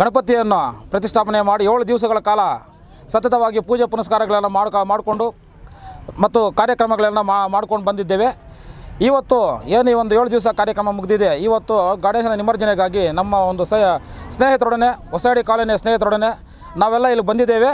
ಗಣಪತಿಯನ್ನು ಪ್ರತಿಷ್ಠಾಪನೆ ಮಾಡಿ ಏಳು ದಿವಸಗಳ ಕಾಲ ಸತತವಾಗಿ ಪೂಜೆ ಪುನಸ್ಕಾರಗಳನ್ನು ಮಾಡ್ಕ, ಮಾಡಿಕೊಂಡು ಮತ್ತು ಕಾರ್ಯಕ್ರಮಗಳನ್ನು ಮಾಡ್ಕೊಂಡು ಬಂದಿದ್ದೇವೆ. ಇವತ್ತು ಏನು ಈ ಒಂದು ಏಳು ದಿವಸ ಕಾರ್ಯಕ್ರಮ ಮುಗಿದಿದೆ, ಇವತ್ತು ಗಣೇಶನ ನಿಮರ್ಜನೆಗಾಗಿ ನಮ್ಮ ಒಂದು ಸ ಸ್ನೇಹಿತರೊಡನೆ ಹೊಸಡಿ ಕಾಲೋನಿಯ ಸ್ನೇಹಿತರೊಡನೆ ನಾವೆಲ್ಲ ಇಲ್ಲಿ ಬಂದಿದ್ದೇವೆ.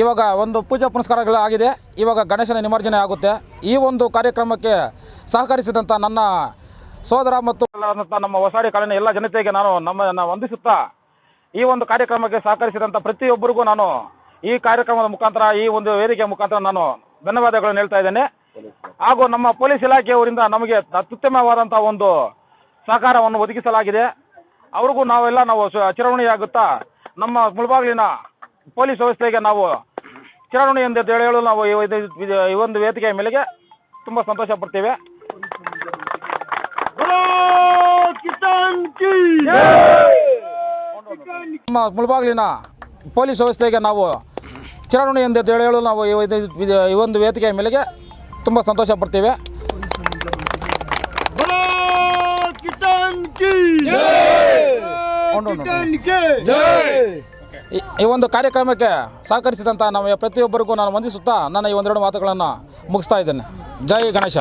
ಇವಾಗ ಒಂದು ಪೂಜಾ ಪುನಸ್ಕಾರಗಳು ಆಗಿದೆ, ಇವಾಗ ಗಣೇಶನ ನಿಮರ್ಜನೆ ಆಗುತ್ತೆ. ಈ ಒಂದು ಕಾರ್ಯಕ್ರಮಕ್ಕೆ ಸಹಕರಿಸಿದಂಥ ನನ್ನ ಸೋದರ ಮತ್ತು ನಮ್ಮ ಹೊಸಾಡಿ ಕಾಲೋನಿಯ ಎಲ್ಲ ಜನತೆಗೆ ನಾನು ನಮ್ಮನ್ನು ವಂದಿಸುತ್ತಾ ಈ ಒಂದು ಕಾರ್ಯಕ್ರಮಕ್ಕೆ ಸಹಕರಿಸಿದಂಥ ಪ್ರತಿಯೊಬ್ಬರಿಗೂ ನಾನು ಈ ಕಾರ್ಯಕ್ರಮದ ಮುಖಾಂತರ ಈ ಒಂದು ವೇದಿಕೆಯ ಮುಖಾಂತರ ನಾನು ಧನ್ಯವಾದಗಳನ್ನು ಹೇಳ್ತಾ ಇದ್ದೇನೆ. ಹಾಗೂ ನಮ್ಮ ಪೊಲೀಸ್ ಇಲಾಖೆಯವರಿಂದ ನಮಗೆ ಅತ್ಯುತ್ತಮವಾದಂಥ ಒಂದು ಸಹಕಾರವನ್ನು ಒದಗಿಸಲಾಗಿದೆ. ಅವ್ರಿಗೂ ನಾವೆಲ್ಲ ನಾವು ಚಿರವಣಿಯಾಗುತ್ತಾ ನಮ್ಮ ಮುಳಬಾಗಿಲಿನ ಪೊಲೀಸ್ ವ್ಯವಸ್ಥೆಗೆ ನಾವು ಚಿರವಣಿ ಎಂದು ಹೇಳಲು ನಾವು ಈ ಒಂದು- ಇದು- ಈ ಒಂದು ವೇದಿಕೆಯ ಮೇಲೆಗೆ ತುಂಬ ಸಂತೋಷ ಪಡ್ತೇವೆ. ನಮ್ಮ ಮುಳಬಾಗ್ಲಿನ ಪೊಲೀಸ್ ವ್ಯವಸ್ಥೆಗೆ ನಾವು ಚಿರಋಣಿ ಎಂದು ಹೇಳಲು ನಾವು ಈ ಒಂದು- ವೇದಿಕೆಯ ಮೇಲೆಗೆ ತುಂಬ ಸಂತೋಷ ಪಡ್ತೇವೆ. ಈ- ಒಂದು ಕಾರ್ಯಕ್ರಮಕ್ಕೆ ಸಹಕರಿಸಿದಂಥ ನಮ್ಮ ಪ್ರತಿಯೊಬ್ಬರಿಗೂ ನಾನು ವಂದಿಸುತ್ತಾ ನನ್ನ ಈ ಒಂದೆರಡು ಮಾತುಗಳನ್ನು ಮುಗಿಸ್ತಾ ಇದ್ದೇನೆ. ಜೈ ಗಣೇಶ.